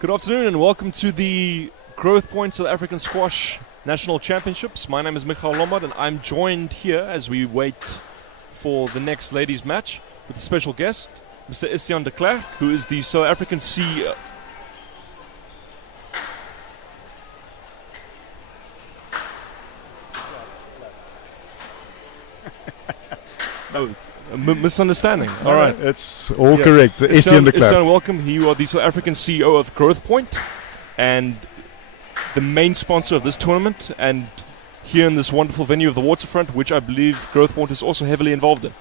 Good afternoon and welcome to the Growthpoint South African Squash National Championships. My name is Michael Lombard and I'm joined here as we wait for the next ladies match with a special guest, Mr. Estienne de Klerk, who is the South African CEO. Oh, misunderstanding. All right. It's all correct. Estienne de Klerk. Estienne, welcome. You are the South African CEO of Growthpoint and the main sponsor of this tournament, and here in this wonderful venue of the Waterfront, which I believe Growthpoint is also heavily involved in.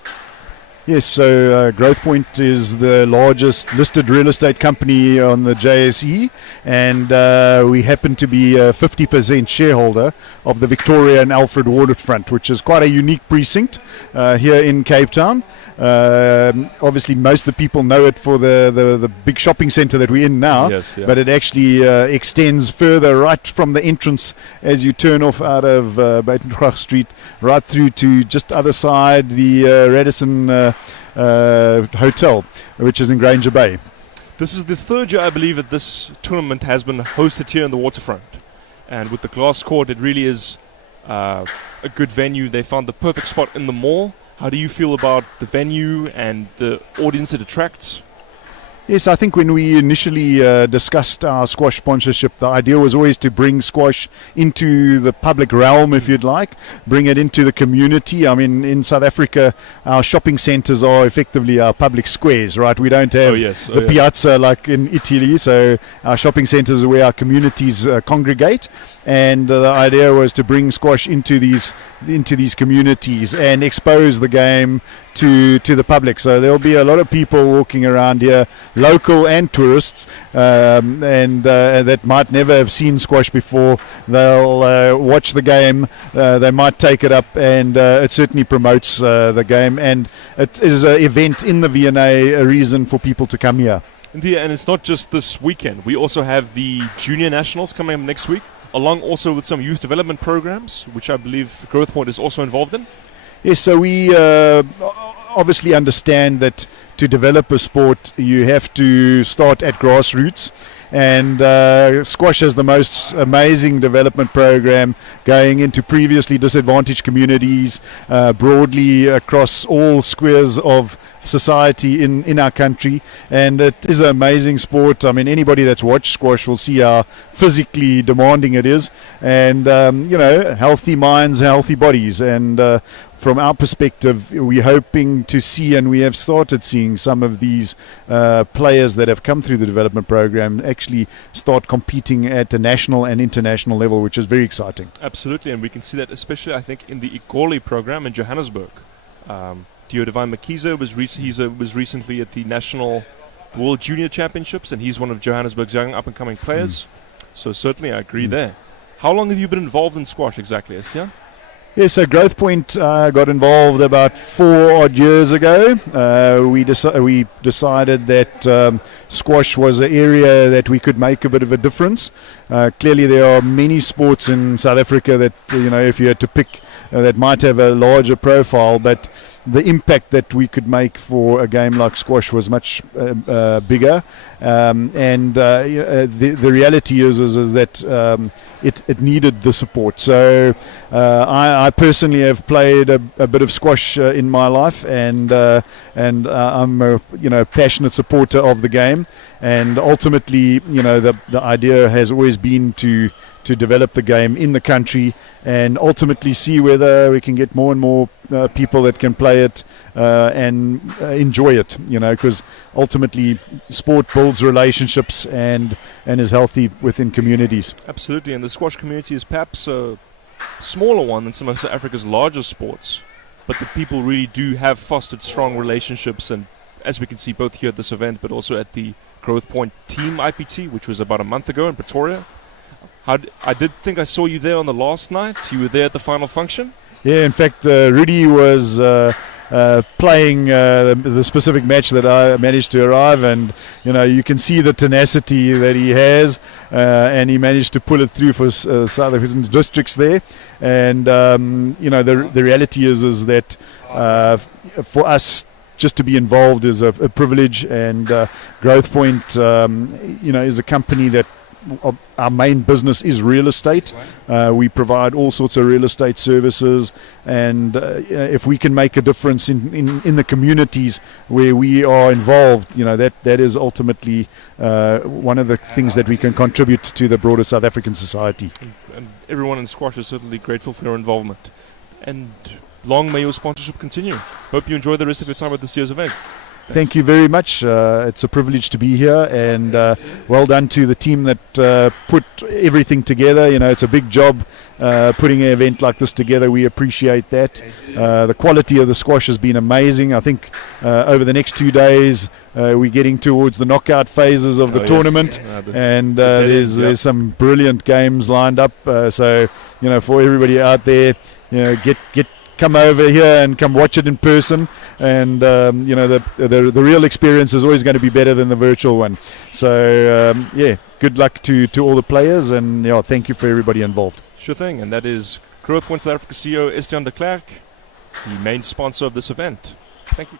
Yes, so Growthpoint is the largest listed real estate company on the JSE, and we happen to be a 50% shareholder of the Victoria and Alfred Waterfront, which is quite a unique precinct here in Cape Town. Obviously, most of the people know it for the big shopping centre that we're in now, Yes, yeah. but it actually extends further right from the entrance as you turn off out of Buitengracht Street, right through to just other side, the Radisson Hotel, which is in Granger Bay. This is the third year, I believe, that this tournament has been hosted here in the Waterfront. And with the glass court, it really is a good venue. They found the perfect spot in the mall. How do you feel about the venue and the audience it attracts? Yes, I think when we initially discussed our squash sponsorship, the idea was always to bring squash into the public realm, if you'd like, bring it into the community. I mean, in South Africa, our shopping centres are effectively our public squares, right? We don't have the piazza like in Italy, so our shopping centres are where our communities congregate. And the idea was to bring squash into these communities and expose the game to the public. So there'll be a lot of people walking around here, local and tourists, and that might never have seen squash before. They'll watch the game, they might take it up, and it certainly promotes the game. And it is an event in the V&A, a reason for people to come here. Indeed, and it's not just this weekend. We also have the Junior Nationals coming up next week, along also with some youth development programs, which I believe Growthpoint is also involved in. Yes, so we obviously understand that to develop a sport, you have to start at grassroots. And squash has the most amazing development program going into previously disadvantaged communities, broadly across all squares of society in our country, and it is an amazing sport. I mean, anybody that's watched squash will see how physically demanding it is, and healthy minds, healthy bodies. And from our perspective, we're hoping to see, and we have started seeing, some of these players that have come through the development program actually start competing at a national and international level, which is very exciting. Absolutely, and we can see that especially, I think, in the Igoli program in Johannesburg. Dio Divine Makiza was recently at the National World Junior Championships, and he's one of Johannesburg's young up-and-coming players. So certainly I agree there. How long have you been involved in squash exactly, Estienne? Yes, so Growthpoint got involved about 4 odd years ago. We decided that squash was an area that we could make a bit of a difference. Clearly there are many sports in South Africa that, if you had to pick, that might have a larger profile, but the impact that we could make for a game like squash was much bigger. The reality is that it needed the support. So I personally have played a bit of squash in my life, and I'm a passionate supporter of the game. And ultimately, the idea has always been to develop the game in the country and ultimately see whether we can get more and more people that can play it and enjoy it, because ultimately sport builds relationships and is healthy within communities. Absolutely, and the squash community is perhaps a smaller one than some of South Africa's larger sports, but the people really do have fostered strong relationships, and as we can see both here at this event but also at the Growthpoint Team IPT, which was about a month ago in Pretoria. I did think I saw you there on the last night. You were there at the final function? Yeah, in fact, Rudy was playing the specific match that I managed to arrive, and you can see the tenacity that he has, and he managed to pull it through for South African districts there. And the reality is that for us just to be involved is a privilege. And Growthpoint, is a company that our main business is real estate. We provide all sorts of real estate services, and if we can make a difference in the communities where we are involved, that is ultimately one of the things that we can contribute to the broader South African society. And everyone in squash is certainly grateful for your involvement. And long may your sponsorship continue. Hope you enjoy the rest of your time at this year's event. Thank you very much. It's a privilege to be here, and well done to the team that put everything together. It's a big job putting an event like this together. We appreciate that. The quality of the squash has been amazing. I think over the next 2 days we're getting towards the knockout phases of the tournament, and there's some brilliant games lined up. So for everybody out there, come over here and come watch it in person, and the real experience is always going to be better than the virtual one. So good luck to all the players, and thank you for everybody involved. Sure thing. And that is Growthpoint South Africa CEO Estienne de Klerk, the main sponsor of this event. Thank you.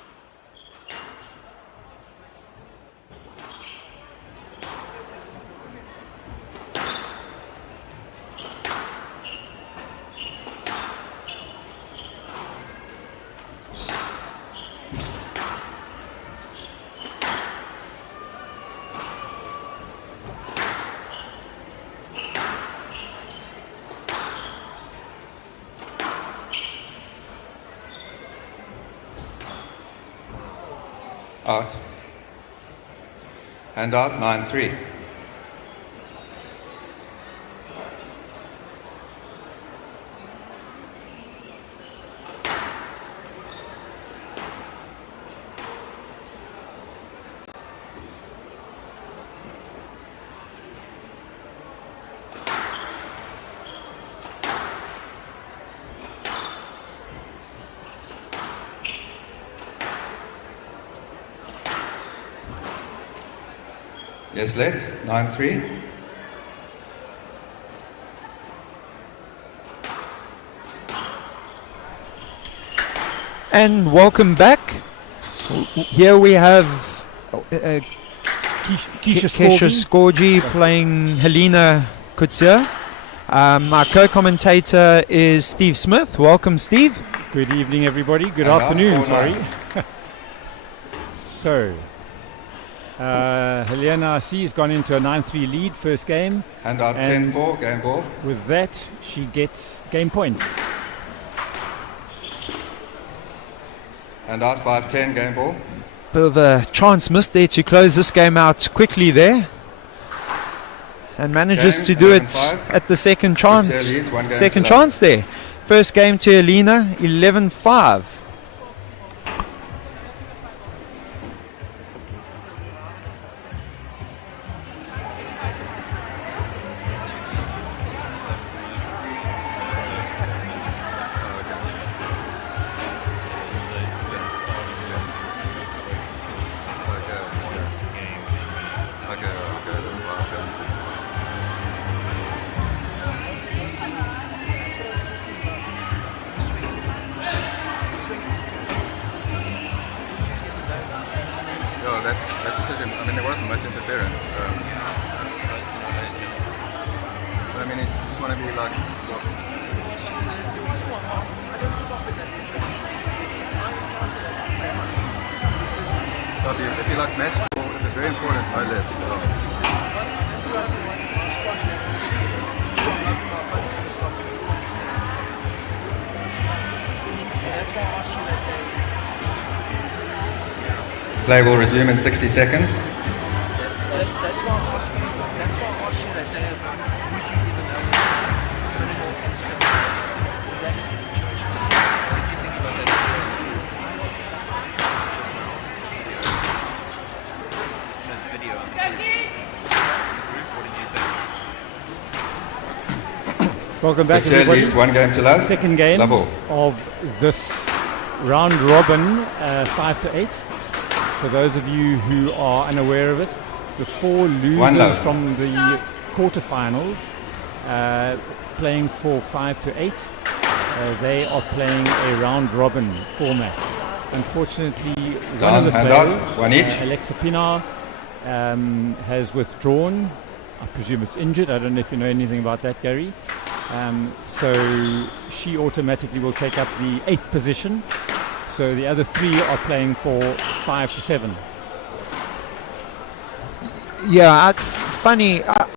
Out. And out, 9-3. Yes, let 9-3. And welcome back. Here we have Kesha Skorji playing Helena Kutsia. Our co-commentator is Steve Smith. Welcome, Steve. Good evening, everybody. Good afternoon, sorry. So, Helena, I see, has gone into a 9-3 lead first game. And out 10-4, game ball. With that, she gets game point. And out 5-10, game ball. Bit of a chance missed there to close this game out quickly there. And manages to do it at the second chance. Second chance there. First game to Helena, 11-5. If you like match ball, it's very important to play left. Play will resume in 60 seconds. Welcome back, everybody. Leads 1 game to love. Second game Level. of this round robin, 5-8. For those of you who are unaware of it, the 4 losers from the quarterfinals playing for 5-8. They are playing a round robin format. Unfortunately, one of the handout, players, one each. Alexa Pinar, has withdrawn. I presume it's injured. I don't know if you know anything about that, Gary. So she automatically will take up the 8th position. So the other 3 are playing for 5 to 7. Yeah, funny. I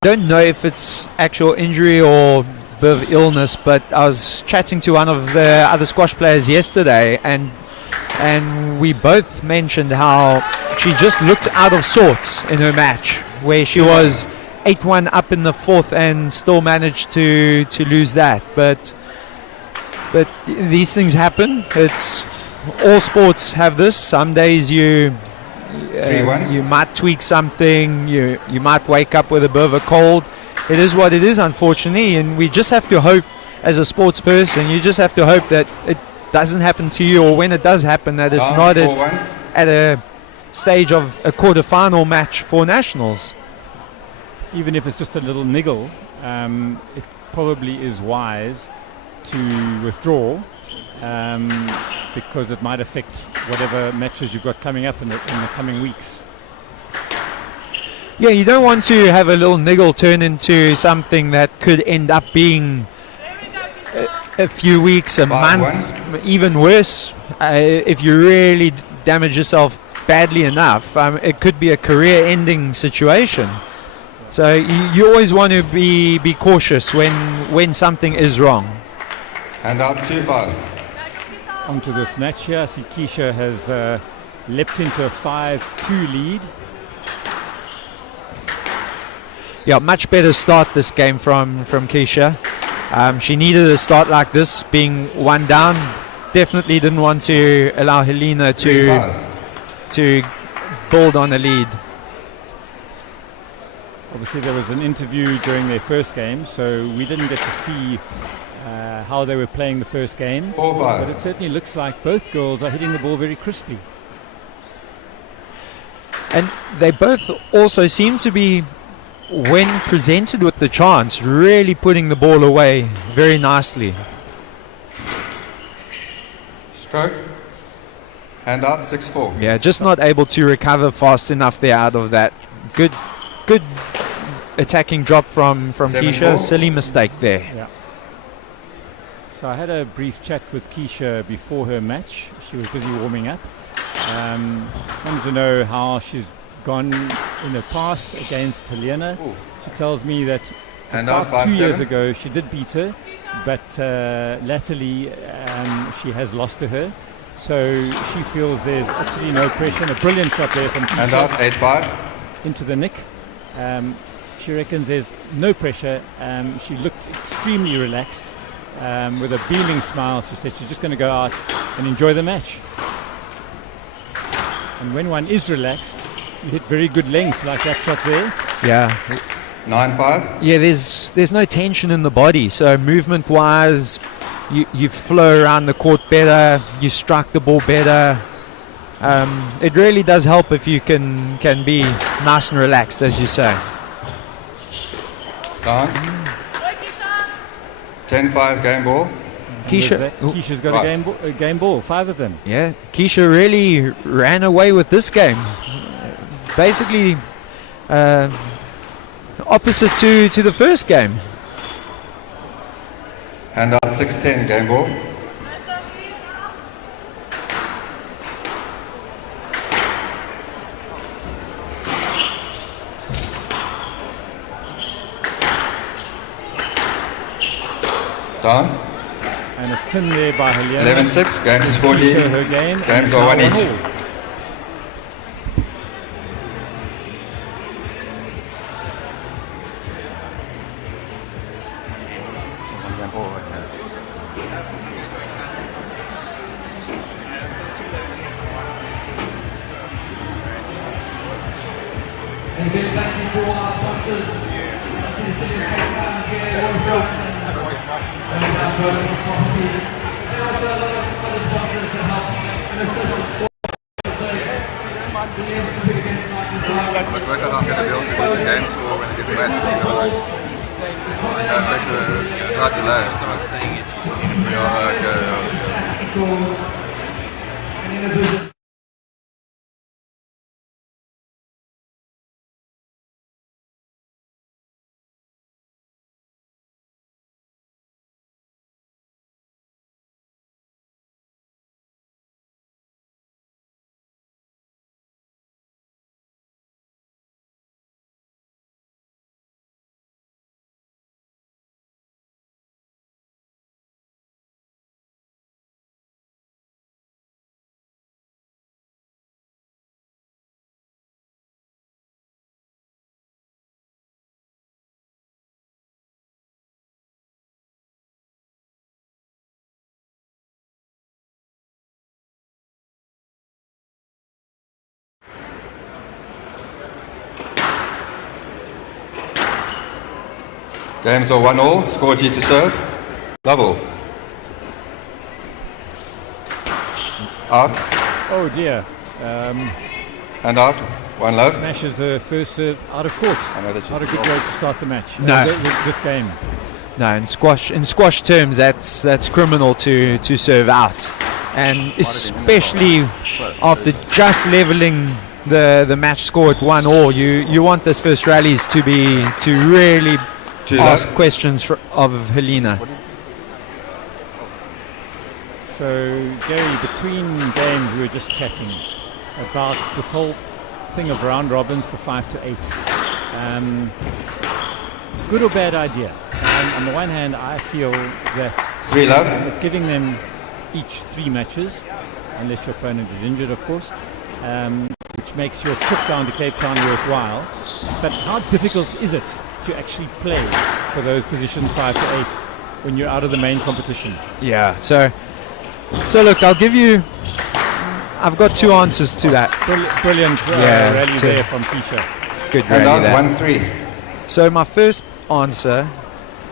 don't know if it's actual injury or bit of illness, but I was chatting to one of the other squash players yesterday, and we both mentioned how she just looked out of sorts in her match, where she was 8-1 up in the 4th and still managed to lose that. But these things happen. It's all sports have this. Some days you might tweak something. You might wake up with a bit of a cold. It is what it is, unfortunately, and we just have to hope, as a sports person, you just have to hope that it doesn't happen to you, or when it does happen, that it's not at a stage of a quarter-final match for nationals. Even if it's just a little niggle, it probably is wise to withdraw, because it might affect whatever matches you've got coming up in the coming weeks. Yeah, you don't want to have a little niggle turn into something that could end up being a few weeks, a month, even worse. If you really damage yourself badly enough, it could be a career-ending situation. So you always want to be cautious when something is wrong. And out 2-5. Onto this match here, I see Keisha has leapt into a 5-2 lead. Yeah, much better start this game from Keisha. She needed a start like this, being 1 down. Definitely didn't want to allow Helena to build on a lead. Obviously there was an interview during their first game, so we didn't get to see how they were playing the first game. 4-5. But it certainly looks like both girls are hitting the ball very crisply. And they both also seem to be, when presented with the chance, really putting the ball away very nicely. Stroke. And out 6-4. Yeah, just not able to recover fast enough there out of that. Good attacking drop from Keisha. Silly mistake there. Yeah. So I had a brief chat with Keisha before her match. She was busy warming up. Wanted to know how she's gone in the past against Helena. She tells me that about 2 years ago she did beat her, but latterly she has lost to her. So she feels there's absolutely no pressure. And a brilliant shot there from Keisha. And out 8-5. Into the nick. She reckons there's no pressure. She looked extremely relaxed, with a beaming smile. She said she's just going to go out and enjoy the match. And when one is relaxed, you hit very good lengths like that shot there. Yeah. 9-5. Yeah, there's no tension in the body, so movement-wise, you flow around the court better, you strike the ball better. It really does help if you can be nice and relaxed, as you say. Down. 10-5 game ball. Keisha's got a game ball, 5 of them. Yeah, Keisha really ran away with this game. Basically, opposite to the first game. And out 6-10 game ball. Down. And a tin there by Helena. 11-6, game to score G. Her game. Games are 1 each. Thank you for all our sponsors. But work out I'm going to be able to win the game score when it gets matched. It's hard to learn. Start saying it. Yeah, okay. Games are 1-1, score G to serve. Double. Out. Oh dear. And out. 1 love. Smashes the first serve out of court. Not a good way to start the match. No. This game. No, in squash terms, that's criminal to serve out, and especially after just leveling the match score at 1-1, you want this first rallies to really ask questions of Helena. So Gary, between games we were just chatting about this whole thing of round robins for 5 to 8. Good or bad idea? On the one hand, I feel that 3 love. It's giving them each 3 matches, unless your opponent is injured, of course, which makes your trip down to Cape Town worthwhile. But how difficult is it to actually play for those positions 5 to 8 when you're out of the main competition? Yeah. So look, I've got 2 answers to that. Brilliant rally there from Keisha. Good And rally out. there. 1-3. So my first answer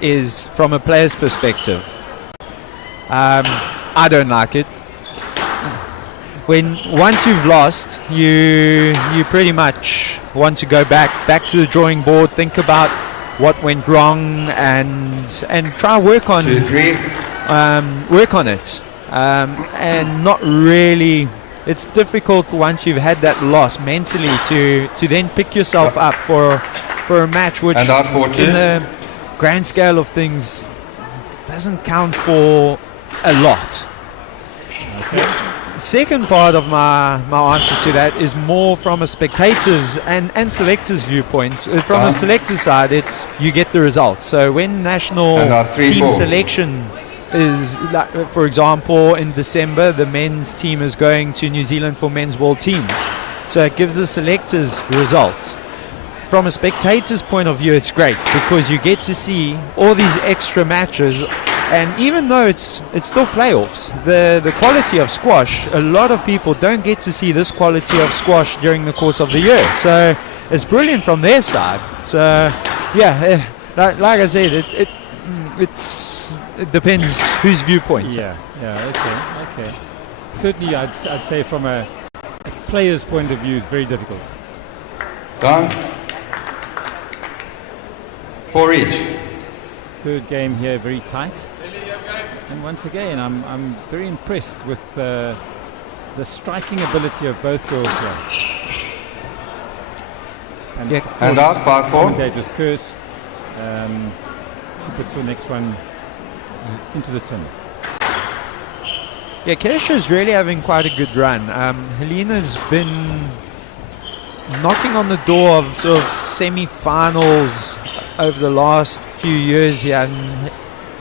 is from a player's perspective. I don't like it. Once you've lost, you pretty much want to go back to the drawing board, think about what went wrong, and try work on 2-3. work on it. And not really. It's difficult once you've had that loss mentally to then pick yourself up for a match which And out 4-2. in the grand scale of things doesn't count for a lot. Okay. Second part of my answer to that is more from a spectator's and selector's viewpoint. From the selector's side, it's you get the results. So when national And our 3-4. team selection is, like, for example, in December, the men's team is going to New Zealand for men's world teams. So it gives the selectors results. From a spectator's point of view, it's great because you get to see all these extra matches, and even though it's still playoffs, the quality of squash, a lot of people don't get to see this quality of squash during the course of the year. So it's brilliant from their side. So yeah, like I said, it depends whose viewpoint. Yeah. Okay. Certainly, I'd say from a player's point of view, it's very difficult. Down. 4 each. Third game here, very tight. And once again, I'm very impressed with the striking ability of both girls here. And Yeah. of course, And out 5-4. commentator's curse. She puts the next one into the tin. Yeah, Keisha's really having quite a good run. Helena's been knocking on the door of sort of semi-finals over the last few years here, and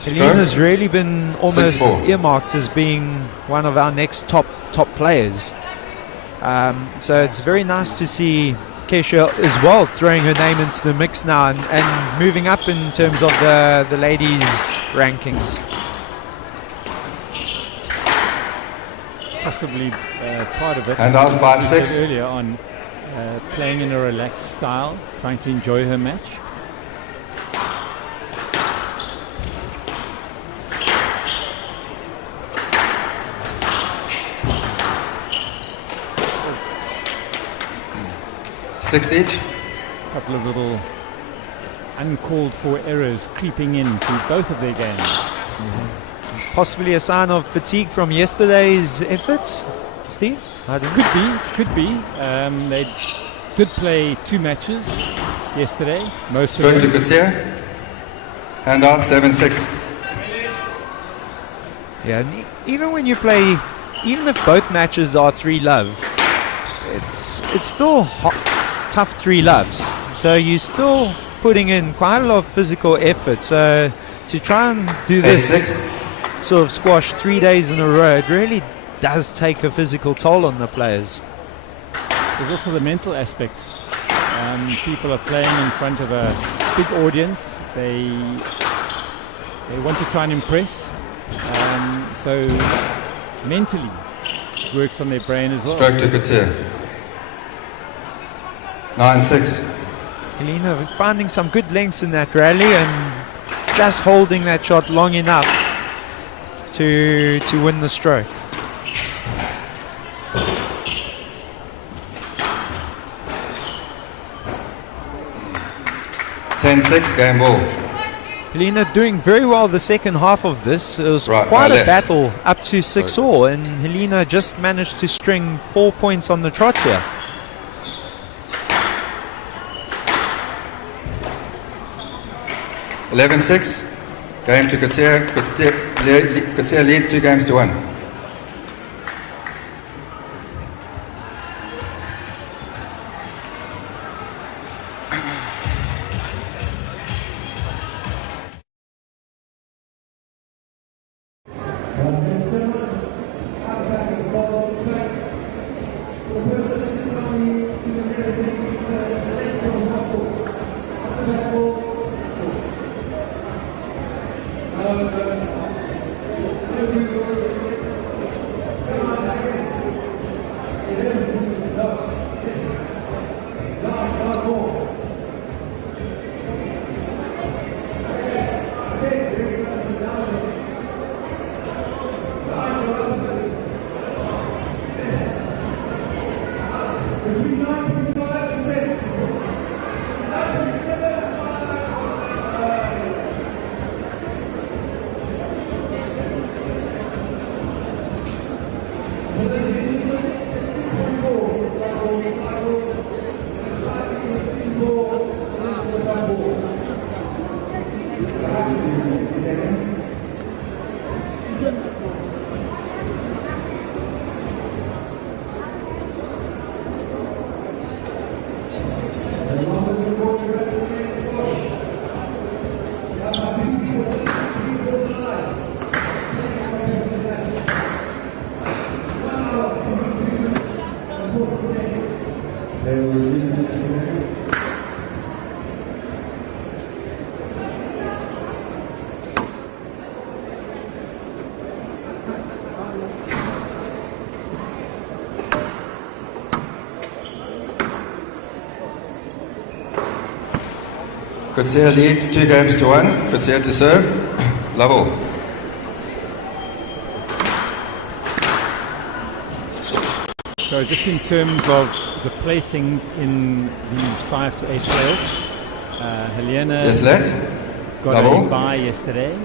Helena's really been almost 6-4. earmarked as being one of our next top players. So it's very nice to see Keisha as well throwing her name into the mix now and moving up in terms of the ladies' rankings. Possibly part of it. And out as 5-6. we said earlier on, playing in a relaxed style, trying to enjoy her match. Six each. A couple of little uncalled for errors creeping into both of their games. Possibly a sign of fatigue from yesterday's efforts, Steve? I don't know. Could be. They did play 2 matches yesterday. Most of Stroke to them. Kutsia. And out 7-6. Yeah, and even when you play, even if both matches are 3-love, it's still tough 3-loves. So you're still putting in quite a lot of physical effort. So to try and do this 8-6. sort of squash 3 days in a row, it really does take a physical toll on the players. There's also the mental aspect. People are playing in front of a big audience. They want to try and impress. So mentally, it works on their brain as well. Stroke to Kutsia. 9-6. Helena finding some good lengths in that rally, and just holding that shot long enough to win the stroke. (10-6) game ball. Helena doing very well the second half of this. It was quite a battle up to 6-all, and Helena just managed to string 4 points on the trot here. (11-6) game to Kutsia. Kutsia leads 2-1. Kutsia leads 2-1. Kutsia to serve. Level. So just in terms of the placings in these 5 to 8 players, Helena got a bye yesterday.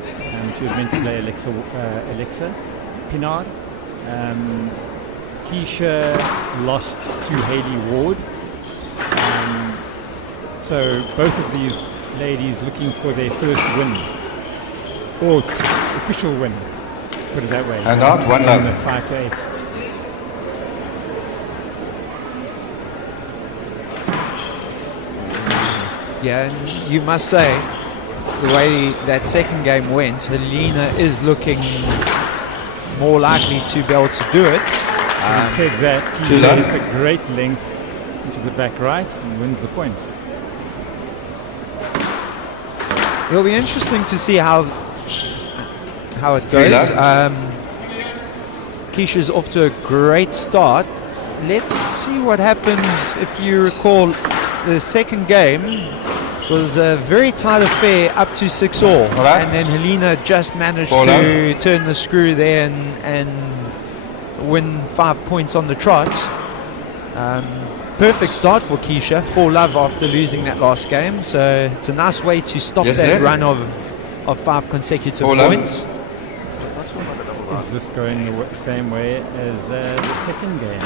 She was meant to play Alexa Pinard. Keisha lost to Hayley Ward. So both of these ladies looking for their first win, or official win, put it that way. And out, 1 love. 5 to 8. Yeah, and you must say, the way that second game went, Helena is looking more likely to be able to do it. Having said that, Keisha hits a great length into the back right and wins the point. It'll be interesting to see how it goes. Keisha's off to a great start. Let's see what happens. If you recall, the second game was a very tight affair up to 6-all, and then Helena just managed to turn the screw there and win 5 points on the trot. Perfect start for Keisha, 4 love after losing that last game, so it's a nice way to stop that run of 5 consecutive points. Is this going the same way as the second game,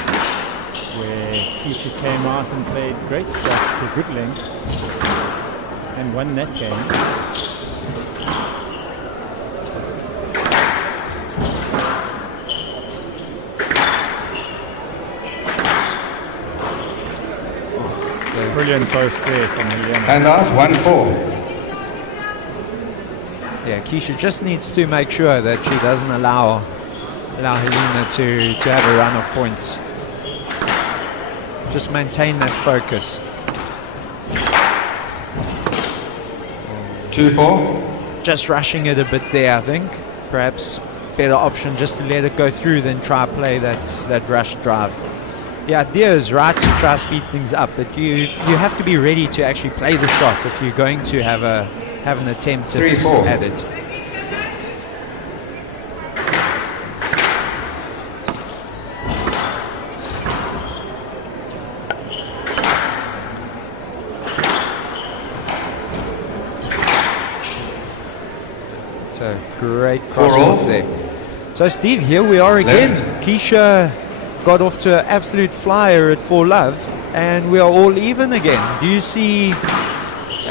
where Keisha came out and played great stats to good length and won that game? Brilliant post there from Helena. And out, 1-4. Yeah, Keisha just needs to make sure that she doesn't allow Helena to have a run of points. Just maintain that focus. 2-4. Just rushing it a bit there, I think. Perhaps better option just to let it go through than try play that rush drive. The idea is right to try speed things up, but you have to be ready to actually play the shots if you're going to have a have an attempt 3-4. at it. It's a great crossover there. So Steve, here we are again. Left. Keisha got off to an absolute flyer at 4-love, and we are all even again. Do you see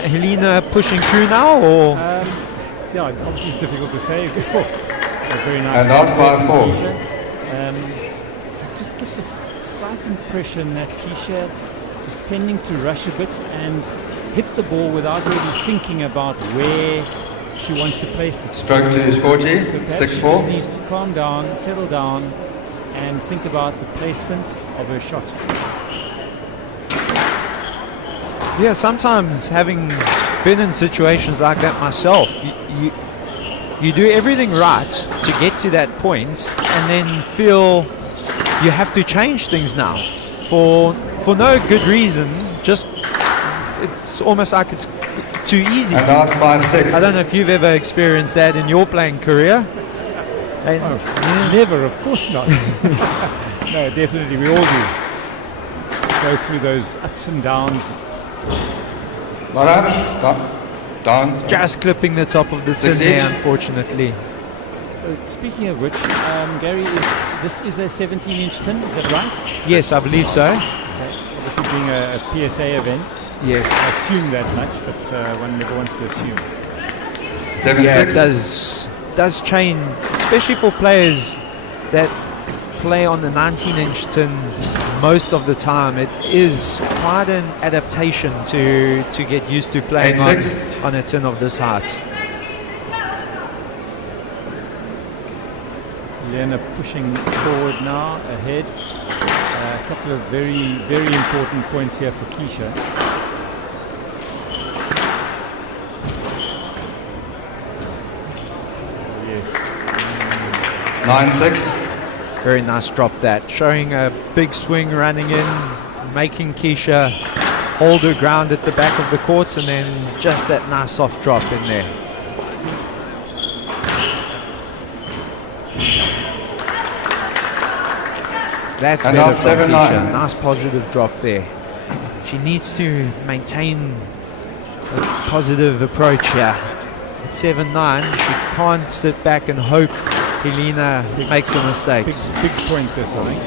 Helena pushing through now, or? Yeah, obviously it's difficult to say. A very nice. And out 5-4. Just get this slight impression that Keisha is tending to rush a bit and hit the ball without really thinking about where she wants to place it. Stroke to Scorgi, So perhaps she 6-4. just needs to calm down, settle down, and think about the placement of her shot. Yeah, sometimes having been in situations like that myself, you do everything right to get to that point, and then feel you have to change things now for no good reason. Just it's almost like it's too easy. And out 5-6. I don't know if you've ever experienced that in your playing career. And, Never, of course not. No, definitely, we all do. Go through those ups and downs. Down. just clipping the top of the tin 6 there, inch. unfortunately. Speaking of which, Gary, this is a 17-inch tin, is that right? Yes, I believe so. Okay. Obviously being a PSA event, Yes. I assume that much, but one never wants to assume. 7-6. Yeah, it does change, especially for players that play on the 19-inch tin most of the time. It is quite an adaptation to get used to playing 8-6. on a tin of this height. Lena pushing forward now, ahead. A couple of very, very important points here for Keisha. Yes. 9-6. Very nice drop that, showing a big swing running in, making Keisha hold her ground at the back of the courts, and then just that nice soft drop in there. That's And better out from 7-9. Keisha. Nice positive drop there. She needs to maintain a positive approach here. At 7-9, she can't sit back and hope Helena makes some mistakes. Big point this, I think.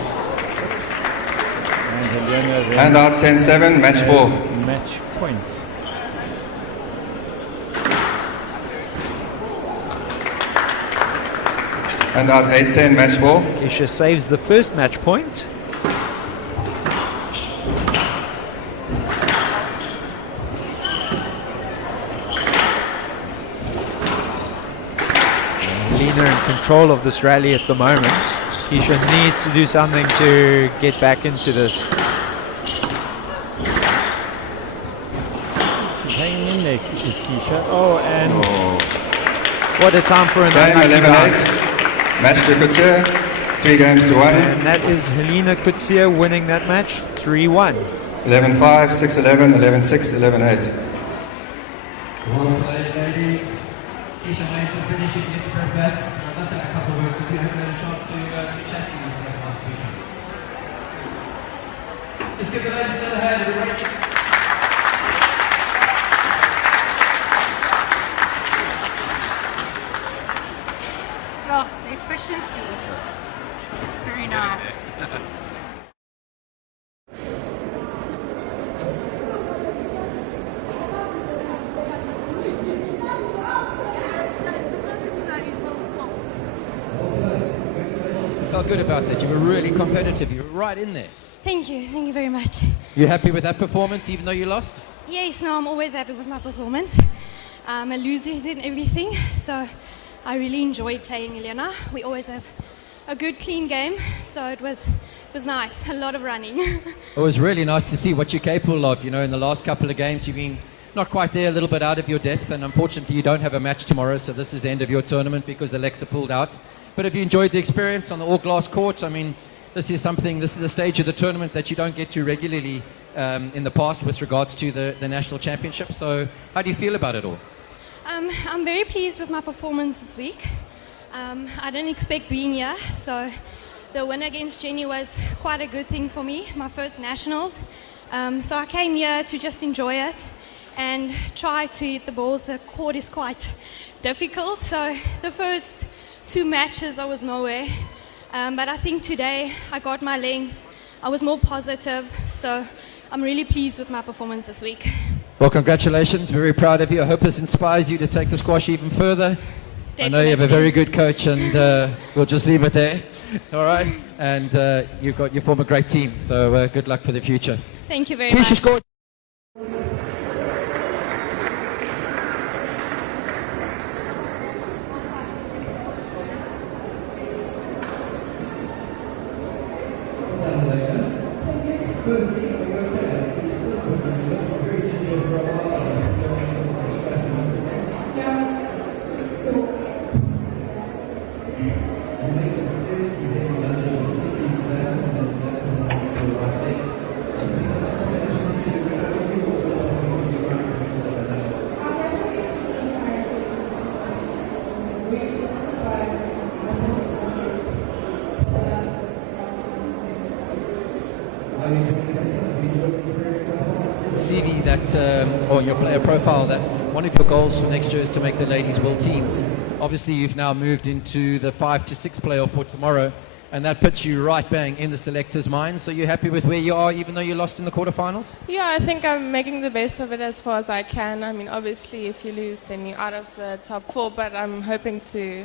And Helena then And out 10-7. Match has ball. match point. And out 8-10. Match ball. Keisha saves the first match point. Helena in control of this rally at the moment. Keisha needs to do something to get back into this. She's hanging in there, is Keisha. Oh, and What a time for an Game unlucky 11-8. bounce. Match to Kutsia. 3 games to 1. And that is Helena Kutsia winning that match 3-1. 11-5, 6-11, 11-6, 11-8. Well played, ladies. Keisha managed to finish it in the back. I'd love to have a couple of words with you. I haven't had a chance to chat to you for last week. Let's give the ladies another hand, everybody. Oh, the efficiency. Very nice. Felt good about that. You were really competitive. You were right in there. Thank you very much. You happy with that performance, even though you lost? Yes, no, I'm always happy with my performance. A loser is in everything, so I really enjoyed playing Elena. We always have a good, clean game, so it was nice. A lot of running. It was really nice to see what you're capable of. You know, in the last couple of games, you've been not quite there, a little bit out of your depth, and unfortunately, you don't have a match tomorrow, so this is the end of your tournament because Alexa pulled out. But have you enjoyed the experience on the all-glass court? I mean, this is a stage of the tournament that you don't get to regularly in the past with regards to the national championship. So how do you feel about it all? I'm very pleased with my performance this week. I didn't expect being here, so the win against Jenny was quite a good thing for me, my first nationals. So I came here to just enjoy it and try to hit the balls. The court is quite difficult, so the first 2 matches I was nowhere. But I think today I got my length. I was more positive, so I'm really pleased with my performance this week. Well, congratulations. Very proud of you. I hope this inspires you to take the squash even further. Definitely. I know you have a very good coach, and we'll just leave it there. All right? And you form a great team, so good luck for the future. Thank you very much. CV that, or your player profile, that one of your goals for next year is to make the ladies world teams. Obviously, you've now moved into the 5 to 6 playoff for tomorrow, and that puts you right bang in the selectors' minds. So you're happy with where you are, even though you lost in the quarterfinals? Yeah, I think I'm making the best of it as far as I can. I mean, obviously, if you lose, then you're out of the top 4, but I'm hoping to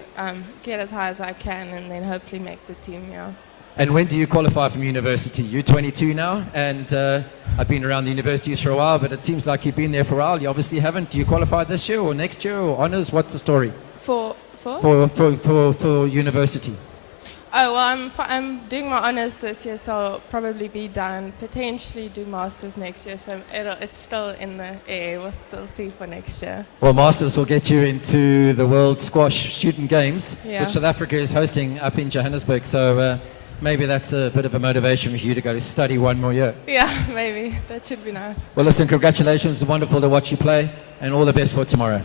get as high as I can and then hopefully make the team, yeah. And when do you qualify from university? You're 22 now, and I've been around the universities for a while, but it seems like you've been there for a while. You obviously haven't. Do you qualify this year or next year or honours? What's the story? For university. Oh, well, I'm doing my honours this year, so I'll probably be done. Potentially do masters next year, so it's still in the air. We'll still see for next year. Well, masters will get you into the World Squash Shooting Games, Yeah. which South Africa is hosting up in Johannesburg. So maybe that's a bit of a motivation for you to go to study one more year. Yeah, maybe. That should be nice. Well, listen, congratulations. It's wonderful to watch you play, and all the best for tomorrow.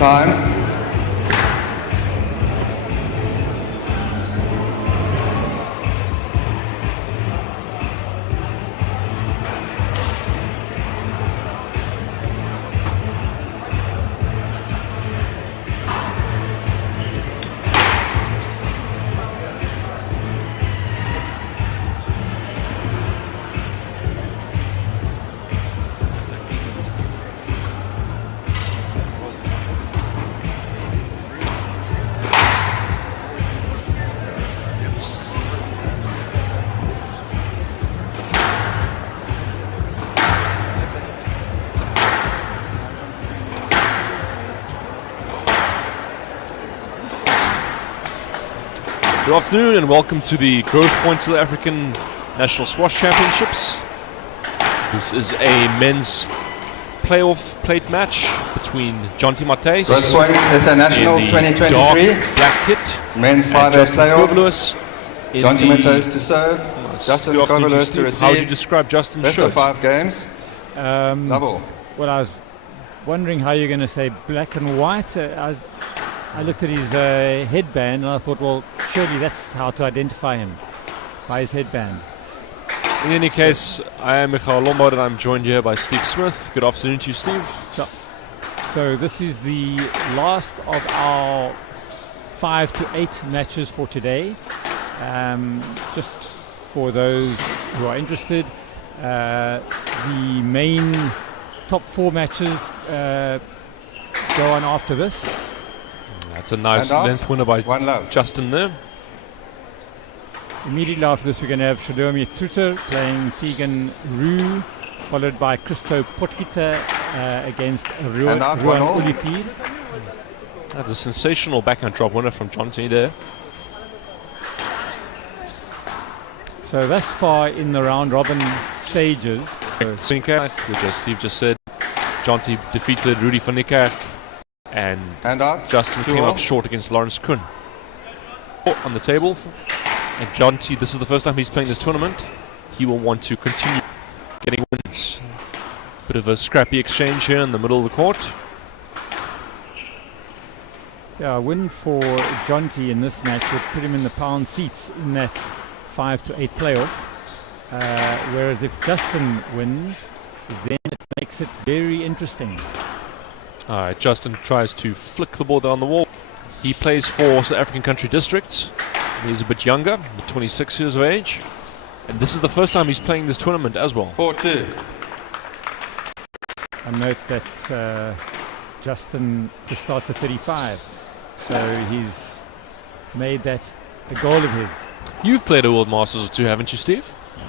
Time. Good afternoon and welcome to the Growthpoint South African National Squash Championships. This is a men's playoff plate match between Jonty Matthys Growthpoint SA Nationals in the 2023. dark black kit It's men's and 5A Justin playoff. Kovalous in Jonty the Matthys to serve. Justin good afternoon to Kovalous Steve. to receive. How would you describe Justin's Best shirt? of 5 games. Double. Well, I was wondering how you're going to say black and white. I looked at his headband and I thought, well, surely that's how to identify him, by his headband. In any case, I am Michael Lombard and I'm joined here by Steve Smith. Good afternoon to you, Steve. So this is the last of our 5 to 8 matches for today. Just for those who are interested, the main top 4 matches go on after this. That's a nice length winner by Justin there. Immediately after this, we're going to have Shadomi Tutter playing Tegan Rue. followed by Christo Potkita against Ruan And out 1-all. Olivier. That's a sensational backhand drop winner from Jonty there. So thus far in the round robin stages, Swinkak, which as Steve just said, Jonty defeated Rudy van Niekerk, and out. Justin came up short against Lawrence Kuhn. On the table, and Jonty, this is the first time he's playing this tournament. He will want to continue getting wins. Bit of a scrappy exchange here in the middle of the court. yeah, a win for Jonty in this match would put him in the pound seats in that 5-8 playoff. Whereas if Justin wins, then it makes it very interesting. Alright, Justin tries to flick the ball down the wall. He plays for South African Country District. He's a bit younger, 26 years of age. And this is the first time he's playing this tournament as well. 4-2. I note that Justin just starts at 35. So he's made that a goal of his. You've played a World Masters or two, haven't you, Steve?